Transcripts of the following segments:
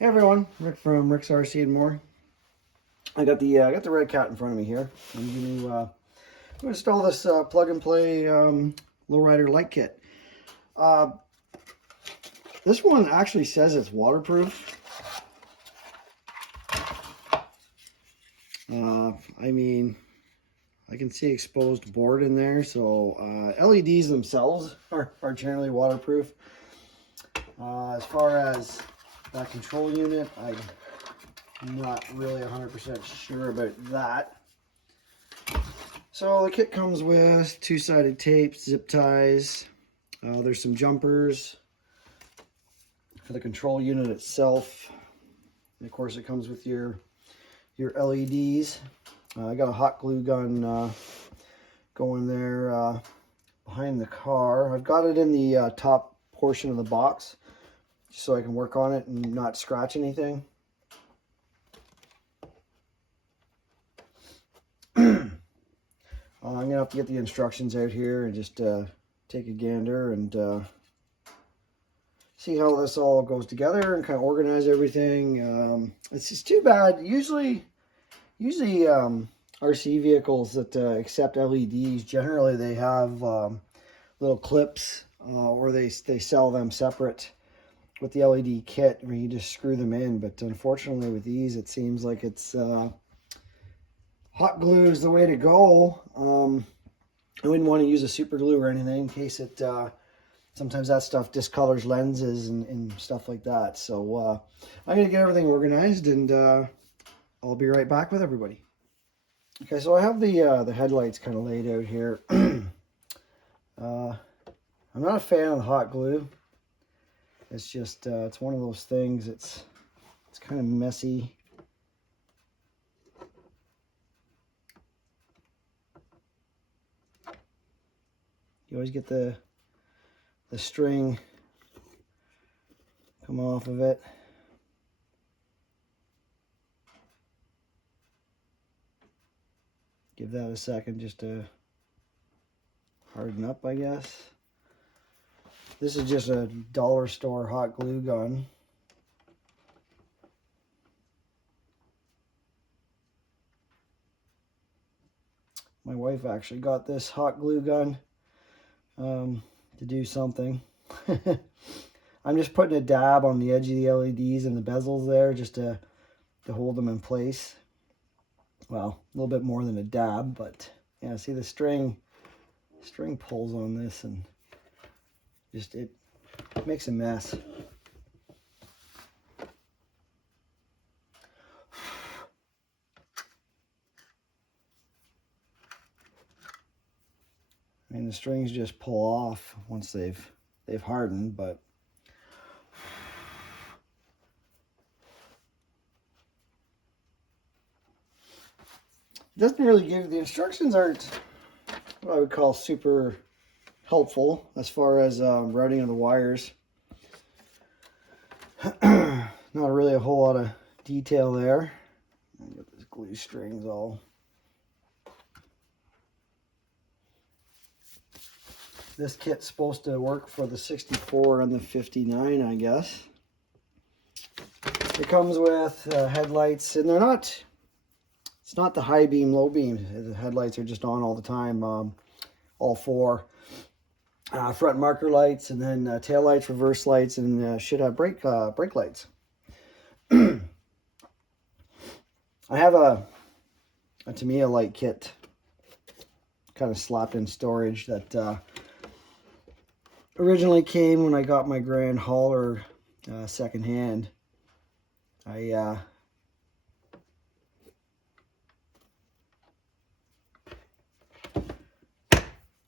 Hey everyone, Rick from Rick's RC and More. I got the Redcat in front of me here. I'm gonna install this plug and play lowrider light kit. This one actually says it's waterproof. I mean, I can see exposed board in there, so LEDs themselves are generally waterproof. As far as that control unit, I'm not really 100% sure about that. So the kit comes with two-sided tapes, zip ties. There's some jumpers for the control unit itself. And of course, it comes with your LEDs. I got a hot glue gun going there behind the car. I've got it in the top portion of the box so I can work on it and not scratch anything. I'm gonna have to get the instructions out here and just take a gander and see how this all goes together and kind of organize everything. It's just too bad. Usually RC vehicles that accept LEDs, generally they have little clips or they sell them separate with the LED kit where you just screw them in. But unfortunately with these, it seems like it's hot glue is the way to go. I wouldn't want to use a super glue or anything in case it sometimes that stuff discolors lenses and stuff like that. So I'm gonna get everything organized and I'll be right back with everybody. Okay, so I have the headlights kind of laid out here. I'm not a fan of the hot glue. It's just it's one of those things. It's kind of messy. You always get the string come off of it. Give that a second just to harden up, I guess. This is just a dollar store hot glue gun. My wife actually got this hot glue gun to do something. I'm just putting a dab on the edge of the LEDs and the bezels there just to hold them in place. Well, a little bit more than a dab, but yeah, see the string pulls on this and just it makes a mess. I mean, the strings just pull off once they've hardened, but it doesn't really give, the instructions aren't what I would call super helpful as far as routing of the wires. Not really a whole lot of detail there. I got these glue strings all. This kit's supposed to work for the 64 and the 59, I guess. It comes with headlights, and they're not, it's not the high beam, low beam. The headlights are just on all the time, all four. Front marker lights, and then tail lights, reverse lights, and should have brake lights. I have a Tamiya light kit kind of slapped in storage that originally came when I got my Grand Hauler secondhand.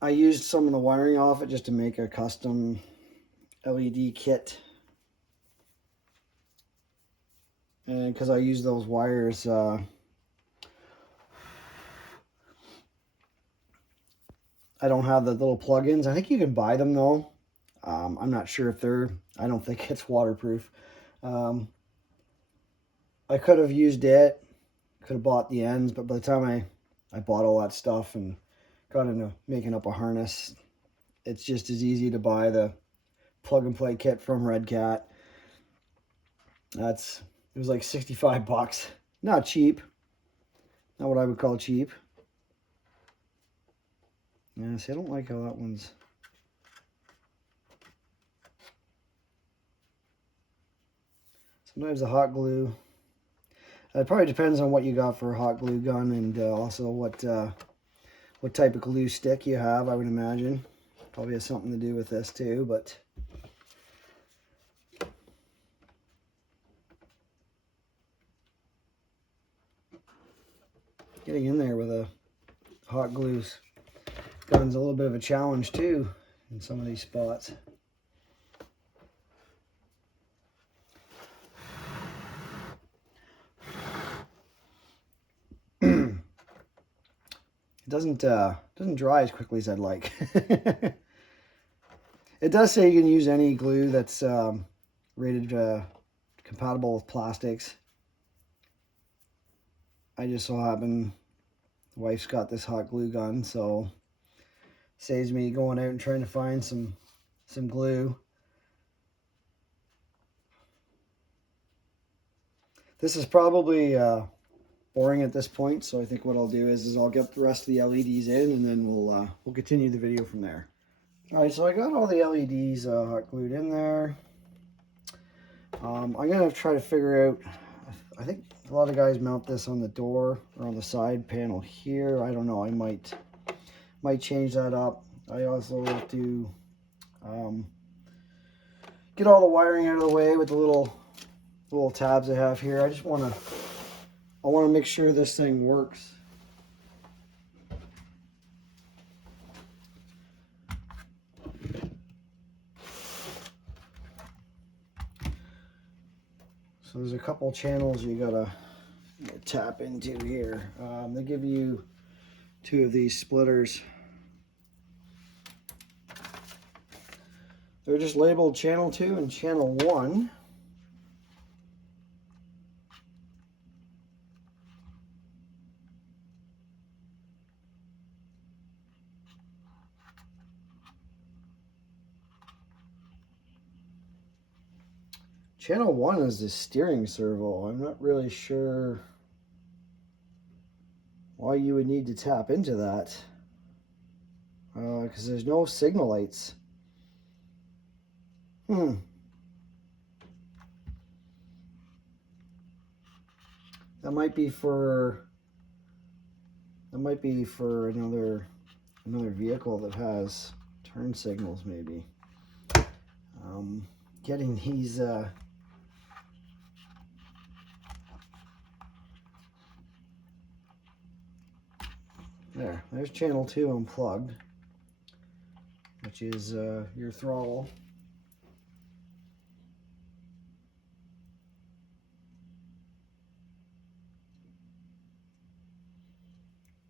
I used some of the wiring off it just to make a custom LED kit. And because I use those wires, I don't have the little plugins. I think you can buy them though. I'm not sure if I don't think it's waterproof. I could have used it, could have bought the ends, but by the time I bought all that stuff and got into making up a harness, it's just as easy to buy the plug and play kit from Redcat. It was like 65 bucks. Not cheap. Not what I would call cheap. Yeah, see, I don't like how that one's... Sometimes the hot glue... It probably depends on what you got for a hot glue gun, and also what type of glue stick you have, I would imagine. Probably has something to do with this too, but... Getting in there with a hot glue gun's a little bit of a challenge too in some of these spots. It doesn't dry as quickly as I'd like. It does say you can use any glue that's rated compatible with plastics. I just so happen the wife's got this hot glue gun, so saves me going out and trying to find some glue. This is probably boring at this point, so I think what I'll do is I'll get the rest of the LEDs in, and then we'll continue the video from there. All right, so I got all the LEDs hot glued in there. I'm gonna try to figure out. I think a lot of guys mount this on the door or on the side panel here. I don't know. I might change that up. I also do get all the wiring out of the way with the little tabs I have here. I want to make sure this thing works. So there's a couple channels you gotta tap into here. They give you 2 of these splitters. They're just labeled channel 2 and channel 1. Channel 1 is the steering servo. I'm not really sure why you would need to tap into that, because there's no signal lights. That might be for another vehicle that has turn signals, maybe. Getting these there's channel 2 unplugged, which is your throttle.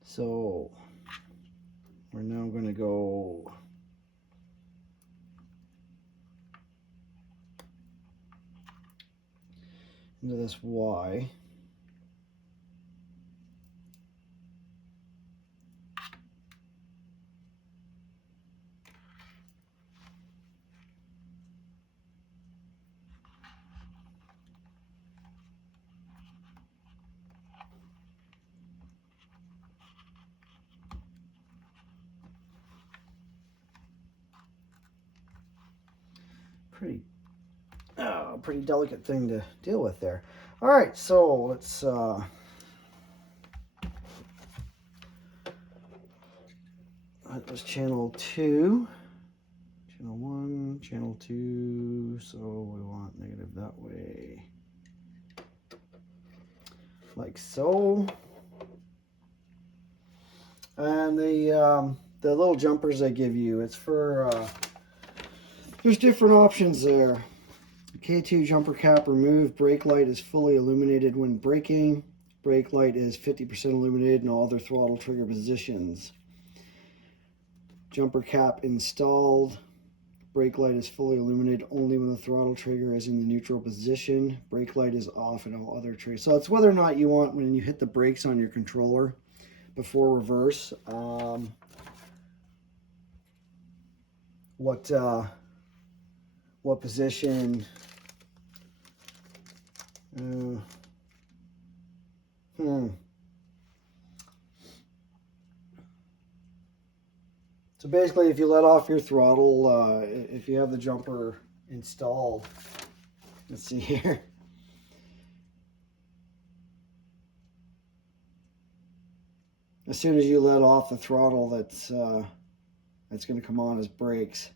So we're now going to go into this Y. Pretty delicate thing to deal with there. All right, so let's that was channel 2, channel 1, channel 2. So we want negative that way, like so. And the little jumpers they give you, it's for there's different options there. K2 jumper cap removed. Brake light is fully illuminated when braking. Brake light is 50% illuminated in all other throttle trigger positions. Jumper cap installed. Brake light is fully illuminated only when the throttle trigger is in the neutral position. Brake light is off in all other triggers. So it's whether or not you want, when you hit the brakes on your controller before reverse, what position So basically, if you let off your throttle, if you have the jumper installed, let's see here. As soon as you let off the throttle, that's going to come on as brakes.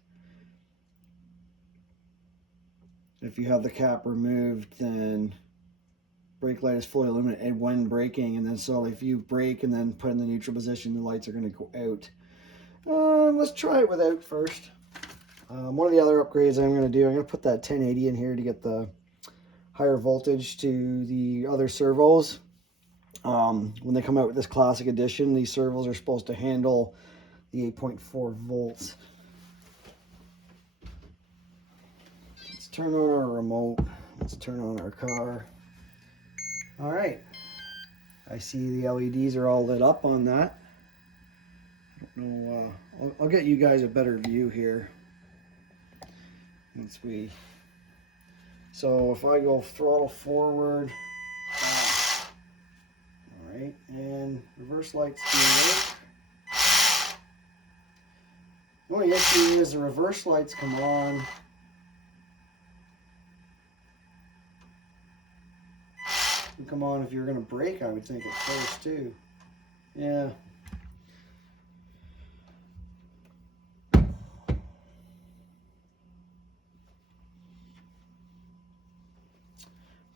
If you have the cap removed, then brake light is fully illuminated when braking, and then so if you brake and then put in the neutral position, the lights are going to go out. Let's try it without first. One of the other upgrades I'm going to do, I'm going to put that 1080 in here to get the higher voltage to the other servos. When they come out with this classic edition, these servos are supposed to handle the 8.4 volts. Let's turn on our remote. Let's turn on our car. All right. I see the LEDs are all lit up on that. I don't know. I'll get you guys a better view here. Once we. So if I go throttle forward. All right, and reverse lights do work. The only issue is the reverse lights come on. They come on if you're going to brake, I would think at first too. Yeah.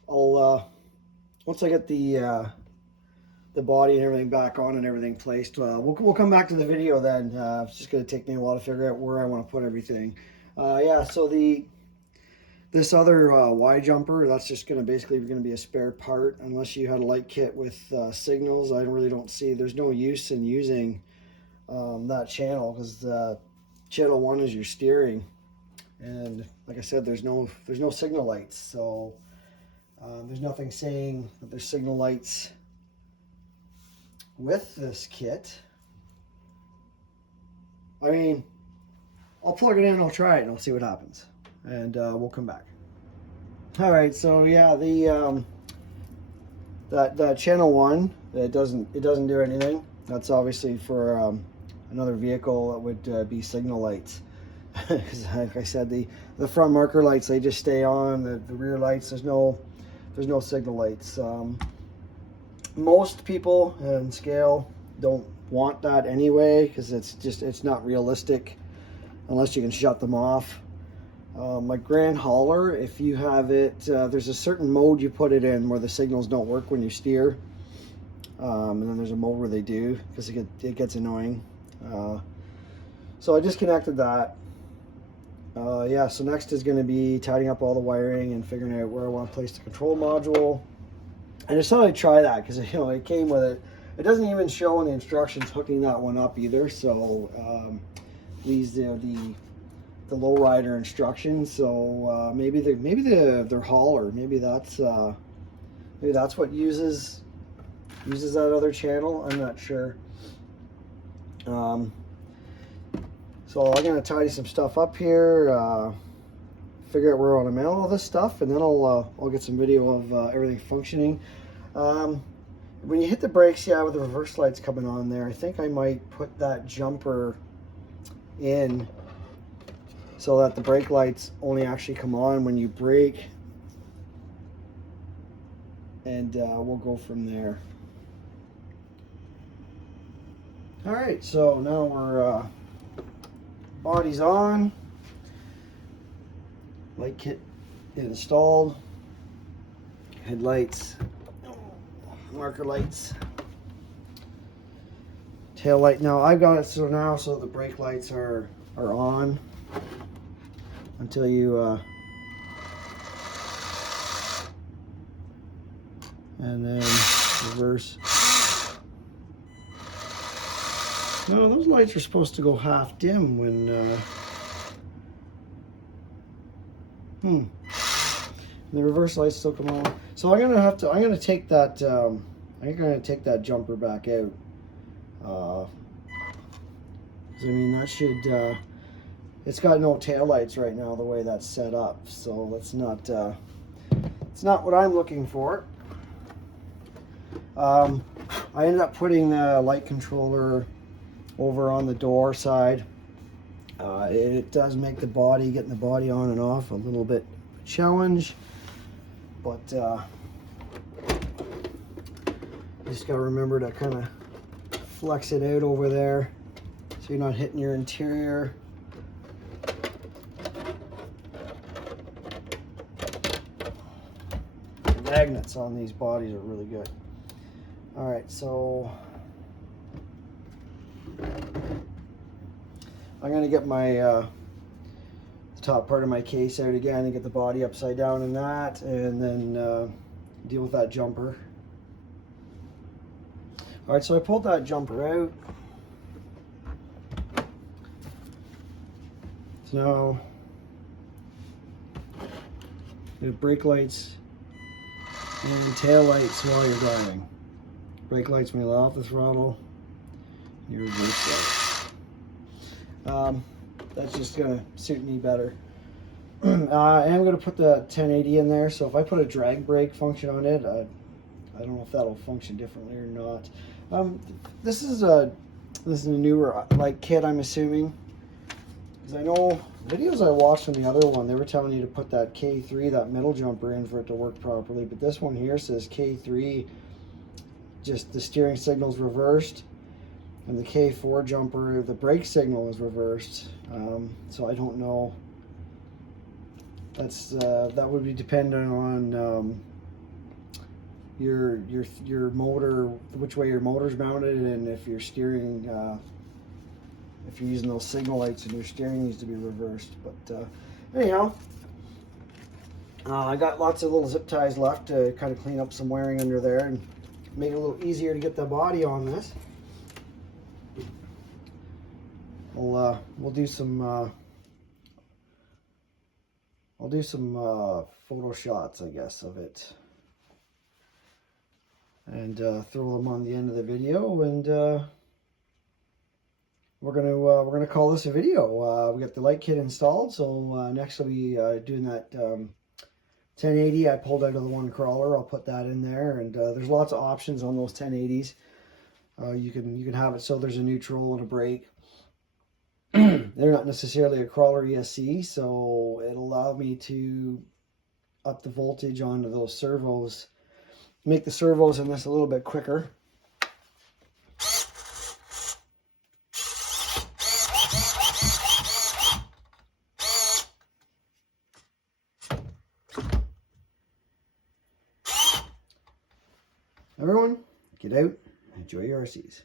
I'll once I get the body and everything back on and everything placed, we'll come back to the video then. It's just going to take me a while to figure out where I want to put everything. Yeah, so this other Y jumper, that's just going to basically be a spare part unless you had a light kit with signals. I really don't see, there's no use in using that channel, because channel 1 is your steering, and like I said, there's no signal lights, so there's nothing saying that there's signal lights with this kit. I mean, I'll plug it in, I'll try it, and I'll see what happens, and we'll come back. All right, so yeah, the that channel 1, it doesn't do anything. That's obviously for another vehicle that would be signal lights. Because like I said, the front marker lights, they just stay on. The rear lights, there's no signal lights. Most people in scale don't want that anyway, because it's not realistic unless you can shut them off. My Grand Hauler, if you have it, there's a certain mode you put it in where the signals don't work when you steer, and then there's a mode where they do, because it gets annoying. So I disconnected that. Yeah, so next is going to be tidying up all the wiring and figuring out where I want to place the control module. I just thought I'd try that because, you know, it came with it. It doesn't even show in the instructions hooking that one up either. So these the lowrider instructions. So maybe their hauler. Maybe that's what uses that other channel. I'm not sure. So I'm going to tidy some stuff up here, figure out where I want to mount all this stuff, and then I'll get some video of everything functioning. When you hit the brakes, yeah, with the reverse lights coming on there, I think I might put that jumper in so that the brake lights only actually come on when you brake, and we'll go from there. All right, so now we're body's on, light kit installed, headlights, marker lights, tail light. Now I've got it so the brake lights are on until you and then reverse. No, those lights are supposed to go half dim when the reverse lights still come on. So I'm gonna take that jumper back out. I mean, that should it's got no tail lights right now the way that's set up, so let's not It's not what I'm looking for. I ended up putting the light controller over on the door side. It does make the body, getting the body on and off, a little bit of a challenge, but just got to remember to kind of flex it out over there so you're not hitting your interior. The magnets on these bodies are really good. All right, so I'm going to get my the top part of my case out again and get the body upside down in that, and then deal with that jumper. All right, so I pulled that jumper out. So now you have brake lights and tail lights while you're driving. Brake lights when you let off the throttle, your reverse light. That's just gonna suit me better. I am gonna put the 1080 in there, so if I put a drag brake function on it, I don't know if that'll function differently or not. This is a newer like kit, I'm assuming, because I know videos I watched on the other one, they were telling you to put that K3, that middle jumper, in for it to work properly. But this one here says K3, just the steering signal's reversed, and the K4 jumper, the brake signal is reversed. So I don't know. That's that would be dependent on your motor, which way your motor's mounted, and if you're steering, if you're using those signal lights and your steering needs to be reversed. But anyhow, I got lots of little zip ties left to kind of clean up some wiring under there and make it a little easier to get the body on this. We'll do some I'll do some photo shots, I guess, of it, and throw them on the end of the video, and we're gonna call this a video. We got the light kit installed, so next we'll be doing that 1080 I pulled out of the one crawler. I'll put that in there, and there's lots of options on those 1080s. You can have it so there's a neutral and a brake. They're not necessarily a crawler ESC, so it'll allow me to up the voltage onto those servos, make the servos in this a little bit quicker. Everyone, get out and enjoy your RCs.